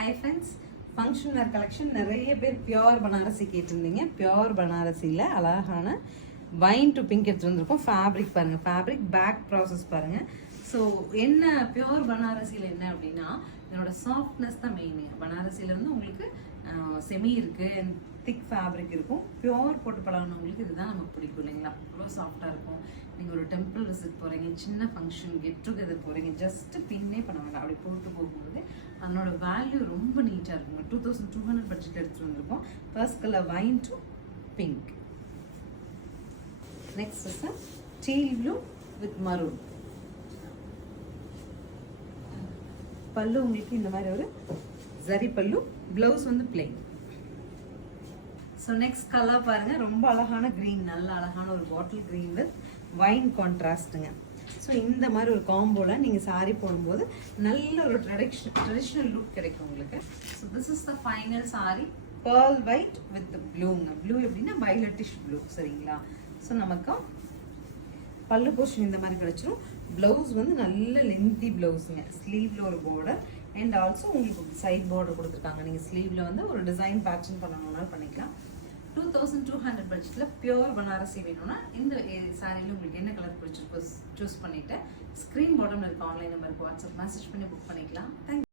Hi friends, function வேர் collection நிறைய பேர் pure Banarasi கேட்டிருந்தீங்க. பியோர் பனாரசியில் அழகான வைன் டு பிங்க் எடுத்து வந்திருக்கோம். ஃபேப்ரிக் பாருங்கள், ஃபேப்ரிக் பேக் ப்ராசஸ் பாருங்கள். ஸோ என்ன பியோர் பனாரசியில் என்ன அப்படின்னா என்னோட சாஃப்ட்னஸ் தான் மெயினுங்க. பனாரசியிலேருந்து உங்களுக்கு செமி இருக்குது, திக் ஃபேப்ரிக் இருக்கும். பியோர் போட்டு பழகினவங்களுக்கு இதுதான் நமக்கு பிடிக்கும் இல்லைங்களா? அவ்வளோ சாஃப்டாக இருக்கும். நீங்கள் ஒரு டெம்பிள் விசிட் போகிறீங்க, சின்ன ஃபங்க்ஷன் கெட் டுகெதர் போகிறீங்க, ஜஸ்ட்டு பின்னே பண்ண வேண்டாம், அப்படி போட்டு போகும்போது அதனோட வேல்யூ ரொம்ப நீட்டாக இருக்குங்க. 2200 பட்ஜெட் எடுத்துகிட்டு வந்திருக்கோம். First colour wine to pink. Next is teal blue with maroon. பல்லு உங்களுக்கு இந்த மாதிரி ஒரு ஜரி பல்லு, பிளவுஸ் வந்து பிளெயின். ஸோ நெக்ஸ்ட் கலர் பாருங்க, ரொம்ப அழகான கிரீன், நல்ல அழகான ஒரு பாட்டில் கிரீன் வித் வைன் கான்ட்ராஸ்ட்டுங்க. ஸோ இந்த மாதிரி ஒரு காம்போவில் நீங்கள் சாரீ போடும்போது நல்ல ஒரு ட்ரெடிஷ்னல் லுக் கிடைக்கும் உங்களுக்கு. So this is the final sari, pearl white with ப்ளூங்க. ப்ளூ எப்படின்னா வயலட்டிஷ் ப்ளூ, சரிங்களா? ஸோ நமக்கு பல்லு போர்ஷன் இந்த மாதிரி கிடச்சிரும். ப்ளவுஸ் வந்து நல்ல லென்த்தி ப்ளவுஸுங்க. ஸ்லீவில் ஒரு பார்டர் அண்ட் ஆல்சோ உங்களுக்கு சைட் பார்டர் கொடுத்துருக்காங்க. நீங்கள் ஸ்லீவில் வந்து ஒரு டிசைன் பேட்டர்ன் பண்ணணும்னாலும் பண்ணிக்கலாம். 2200 பட்ஜெட்டில் பியோர் பனாரசி வேணும்னா இந்த சாரியில் உங்களுக்கு என்ன கலர் பிடிச்சிருக்கோ சூஸ் பண்ணிவிட்டு ஸ்க்ரீன் பாட்டமில் இருக்க ஆன்லைன் நம்பருக்கு வாட்ஸ்அப் மெசேஜ் பண்ணி புக் பண்ணிக்கலாம். தேங்க்யூ.